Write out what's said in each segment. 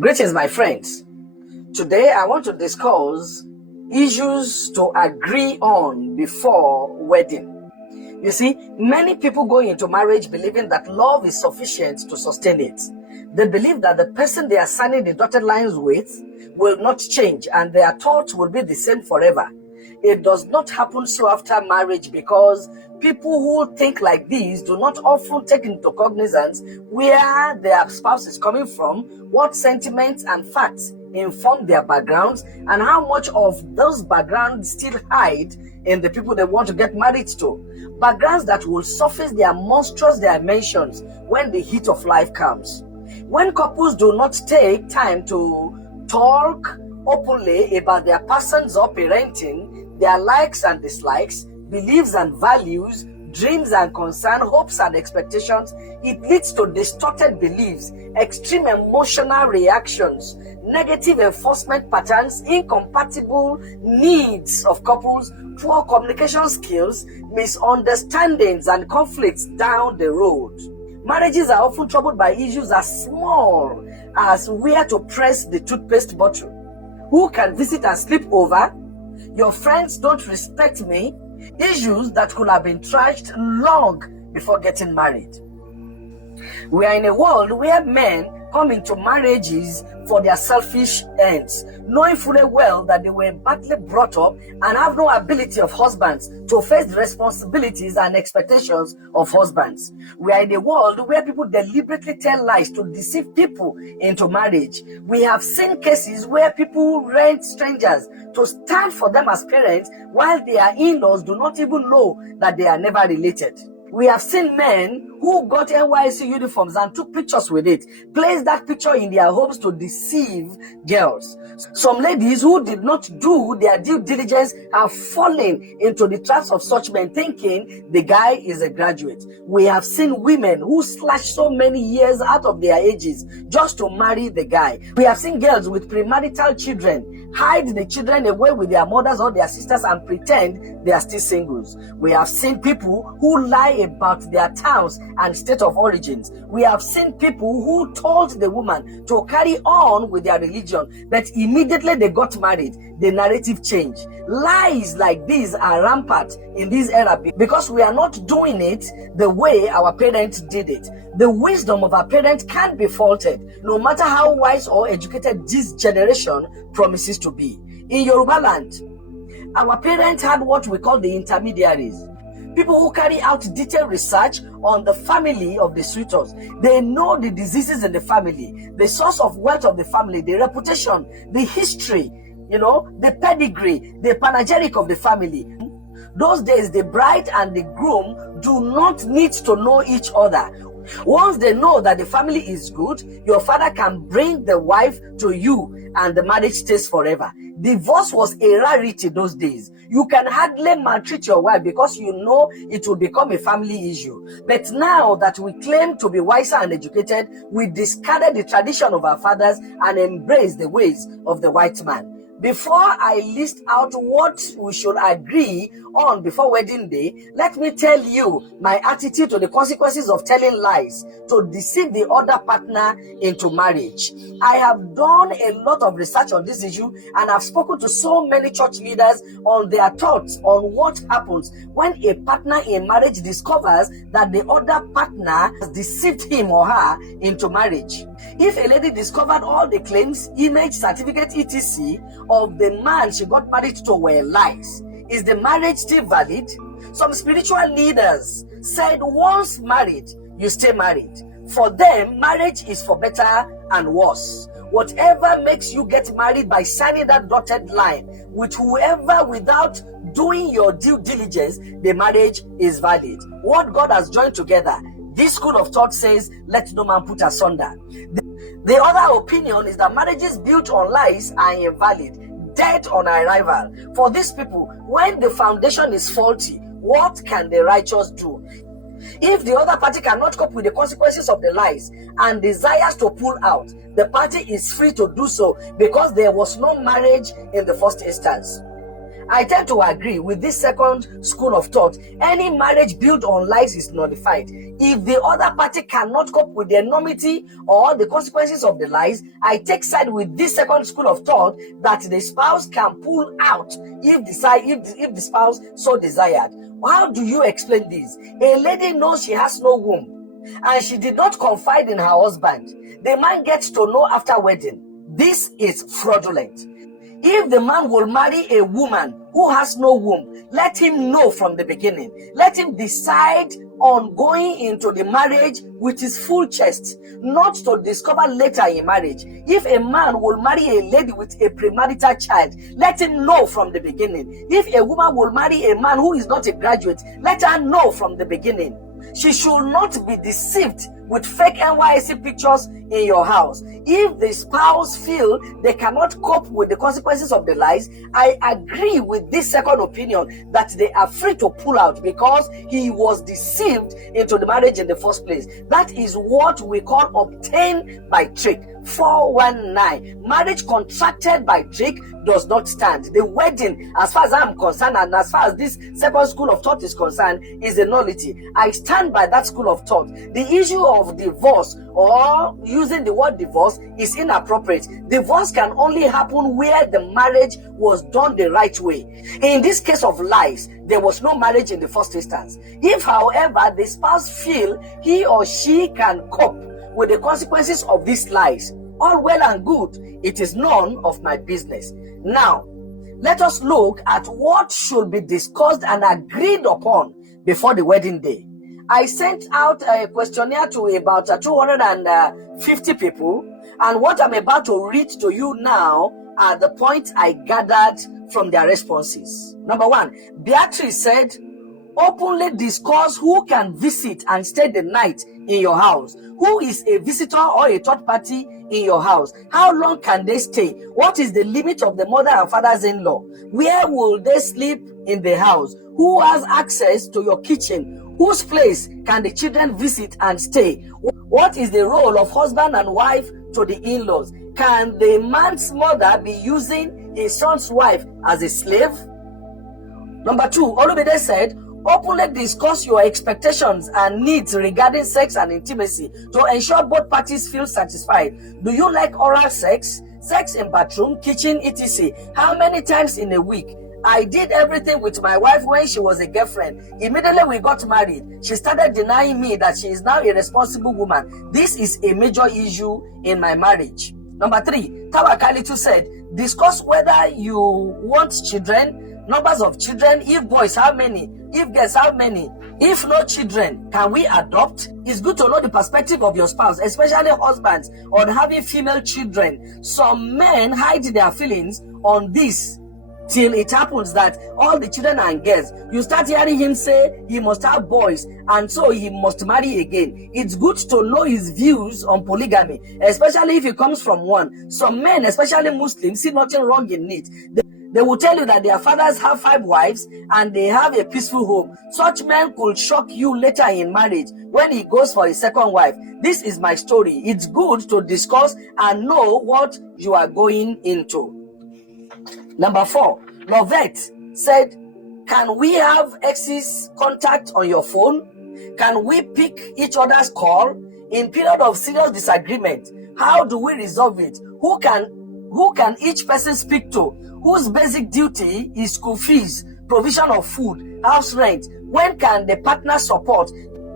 Greetings, my friends. Today, I want to discuss issues to agree on before wedding. You see, many people go into marriage believing that love is sufficient to sustain it. They believe that the person they are signing the dotted lines with will not change and their thoughts will be the same forever. It does not happen so after marriage because people who think like this do not often take into cognizance where their spouse is coming from, what sentiments and facts inform their backgrounds, and how much of those backgrounds still hide in the people they want to get married to. Backgrounds that will surface their monstrous dimensions when the heat of life comes. When couples do not take time to talk openly about their persons or parenting, their likes and dislikes, beliefs and values, dreams and concerns, hopes and expectations, it leads to distorted beliefs, extreme emotional reactions, negative enforcement patterns, incompatible needs of couples, poor communication skills, misunderstandings, and conflicts down the road. Marriages are often troubled by issues as small as where to press the toothpaste bottle, who can visit and sleep over, your friends don't respect me, issues that could have been trashed long before getting married. We are in a world where men come into marriages for their selfish ends, knowing fully well that they were badly brought up and have no ability of husbands to face the responsibilities and expectations of husbands. We are in a world where people deliberately tell lies to deceive people into marriage. We have seen cases where people rent strangers to stand for them as parents while their in-laws do not even know that they are never related. We have seen men who got NYC uniforms and took pictures with it, placed that picture in their homes to deceive girls. Some ladies who did not do their due diligence have fallen into the traps of such men, thinking the guy is a graduate. We have seen women who slashed so many years out of their ages just to marry the guy. We have seen girls with premarital children hide the children away with their mothers or their sisters and pretend they are still singles. We have seen people who lie about their towns and state of origins. We have seen people who told the woman to carry on with their religion, but immediately they got married, the narrative changed. Lies like these are rampant in this era because we are not doing it the way our parents did it. The wisdom of our parents can't be faulted, no matter how wise or educated this generation promises to be. In Yoruba land, our parents had what we call the intermediaries. People who carry out detailed research on the family of the suitors. They know the diseases in the family, the source of wealth of the family, the reputation, the history, the pedigree, the panegyric of the family. Those days, the bride and the groom do not need to know each other. Once they know that the family is good, your father can bring the wife to you and the marriage stays forever. Divorce was a rarity those days. You can hardly maltreat your wife because you know it will become a family issue. But now that we claim to be wiser and educated, we discarded the tradition of our fathers and embrace the ways of the white man. Before I list out what we should agree on before wedding day, let me tell you my attitude to the consequences of telling lies to deceive the other partner into marriage. I have done a lot of research on this issue and I've spoken to so many church leaders on their thoughts on what happens when a partner in marriage discovers that the other partner has deceived him or her into marriage. If a lady discovered all the claims, image, certificate, etc. of the man she got married to were lies, is the marriage still valid? Some spiritual leaders said once married, you stay married. For them, marriage is for better and worse. Whatever makes you get married by signing that dotted line with whoever without doing your due diligence, the marriage is valid. What God has joined together, this school of thought says, let no man put asunder. The other opinion is that marriages built on lies are invalid, dead on arrival. For these people, when the foundation is faulty, what can the righteous do? If the other party cannot cope with the consequences of the lies and desires to pull out, the party is free to do so because there was no marriage in the first instance. I tend to agree with this second school of thought. Any marriage built on lies is nullified. If the other party cannot cope with the enormity or the consequences of the lies, I take side with this second school of thought that the spouse can pull out if the spouse so desired. How do you explain this? A lady knows she has no womb and she did not confide in her husband. The man gets to know after wedding. This is fraudulent. If the man will marry a woman who has no womb, let him know from the beginning. Let him decide on going into the marriage with his full chest, not to discover later in marriage. If a man will marry a lady with a premarital child, let him know from the beginning. If a woman will marry a man who is not a graduate, let her know from the beginning. She should not be deceived with fake NYSC pictures in your house. If the spouse feel they cannot cope with the consequences of the lies, I agree with this second opinion that they are free to pull out because he was deceived into the marriage in the first place. That is what we call obtained by trick. 419. Marriage contracted by trick does not stand. The wedding, as far as I'm concerned, and as far as this second school of thought is concerned, is a nullity. I stand by that school of thought. The issue of divorce or using the word divorce is inappropriate. Divorce can only happen where the marriage was done the right way. In this case of lies, there was no marriage in the first instance. If, however, the spouse feel he or she can cope with the consequences of these lies, all well and good, it is none of my business. Now, let us look at what should be discussed and agreed upon before the wedding day. I sent out a questionnaire to about 250 people, and what I'm about to read to you now are the points I gathered from their responses. Number 1, Beatrice said, openly discuss who can visit and stay the night in your house. Who is a visitor or a third party in your house? How long can they stay? What is the limit of the mother and father's-in-law? Where will they sleep in the house? Who has access to your kitchen? Whose place can the children visit and stay? What is the role of husband and wife to the in-laws? Can the man's mother be using his son's wife as a slave? Number 2, Olubide said, openly discuss your expectations and needs regarding sex and intimacy to ensure both parties feel satisfied. Do you like oral sex? Sex in bathroom, kitchen, etc. How many times in a week? I did everything with my wife when she was a girlfriend. Immediately we got married, she started denying me that she is now a responsible woman. This is a major issue in my marriage. Number 3, Tawakalitu said, discuss whether you want children, numbers of children, if boys, how many, if girls, how many. If no children, can we adopt? It's good to know the perspective of your spouse, especially husbands, on having female children. Some men hide their feelings on this till it happens that all the children are girls. You start hearing him say he must have boys and so he must marry again. It's good to know his views on polygamy, especially if it comes from one. Some men, especially Muslims, see nothing wrong in it. They will tell you that their fathers have 5 wives and they have a peaceful home. Such men could shock you later in marriage when he goes for his second wife. This is my story. It's good to discuss and know what you are going into. Number 4, Lovette said, can we have ex's contact on your phone? Can we pick each other's call? In period of serious disagreement, how do we resolve it? Who can each person speak to? Whose basic duty is school fees, provision of food, house rent? When can the partner support?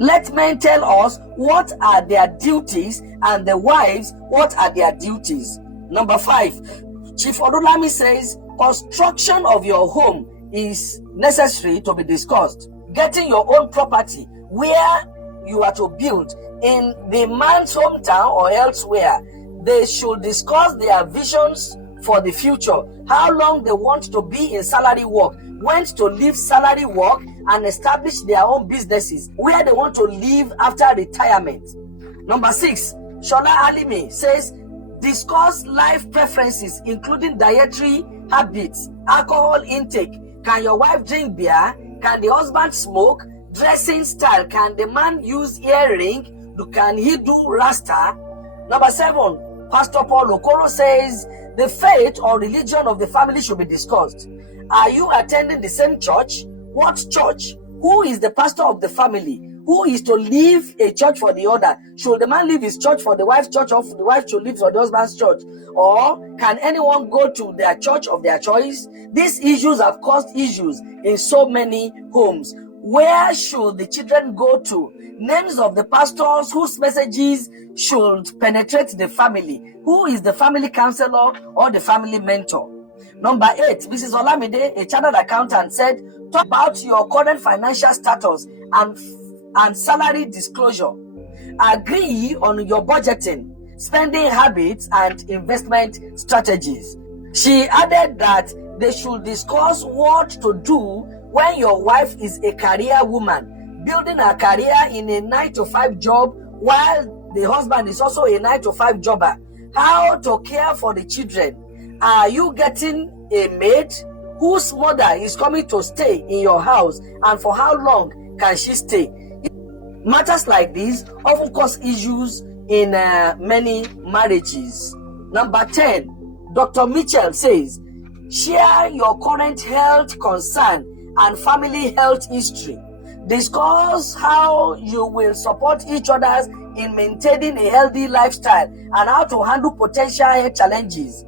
Let men tell us what are their duties and the wives what are their duties. Number 5, Chief Odulami says, construction of your home is necessary to be discussed. Getting your own property where you are to build in the man's hometown or elsewhere. They should discuss their visions for the future, how long they want to be in salary work, when to leave salary work and establish their own businesses, where they want to live after retirement. Number 6, Shola Alimi says, discuss life preferences, including dietary habits, alcohol intake. Can your wife drink beer? Can the husband smoke? Dressing style. Can the man use earring? Can he do rasta? Number 7, Pastor Paul Okoro says the faith or religion of the family should be discussed. Are you attending the same church? What church? Who is the pastor of the family? Who is to leave a church for the other? Should the man leave his church for the wife's church, or the wife should leave for the husband's church? Or can anyone go to their church of their choice? These issues have caused issues in so many homes. Where should the children go to? Names of the pastors whose messages should penetrate the family. Who is the family counselor or the family mentor? Number 8, Mrs. Olamide, a chartered accountant, said, talk about your current financial status and salary disclosure. Agree on your budgeting, spending habits, and investment strategies. She added that they should discuss what to do when your wife is a career woman, building a career in a 9-to-5 job while the husband is also a 9-to-5 jobber. How to care for the children. Are you getting a maid whose mother is coming to stay in your house, and for how long can she stay? Matters like these often cause issues in many marriages. Number 10, Dr. Mitchell says, share your current health concern and family health history. Discuss how you will support each other in maintaining a healthy lifestyle and how to handle potential health challenges.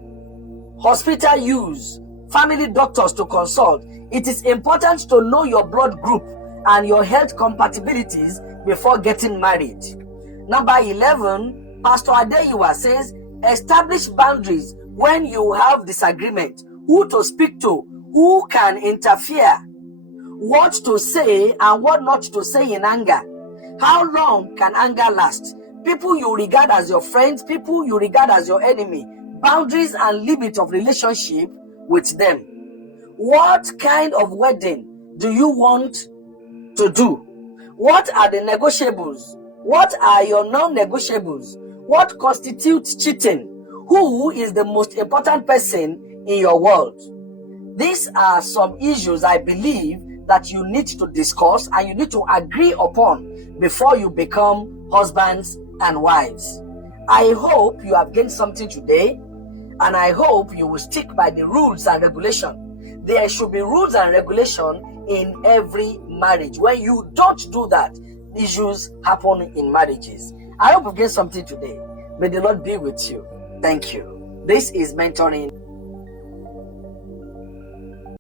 Hospital use, family doctors to consult. It is important to know your blood group and your health compatibilities before getting married. Number 11, Pastor Adeyiwa says, establish boundaries when you have disagreement. Who to speak to, who can interfere, what to say and what not to say in anger. How long can anger last? People you regard as your friends, people you regard as your enemy. Boundaries and limits of relationship with them. What kind of wedding do you want to do? What are the negotiables? What are your non-negotiables? What constitutes cheating? Who is the most important person in your world? These are some issues I believe that you need to discuss and you need to agree upon before you become husbands and wives. I hope you have gained something today, and I hope you will stick by the rules and regulation. There should be rules and regulation in every marriage. When you don't do that, issues happen in marriages. I hope you gained something today. May the Lord be with you. Thank you. This is Mentoring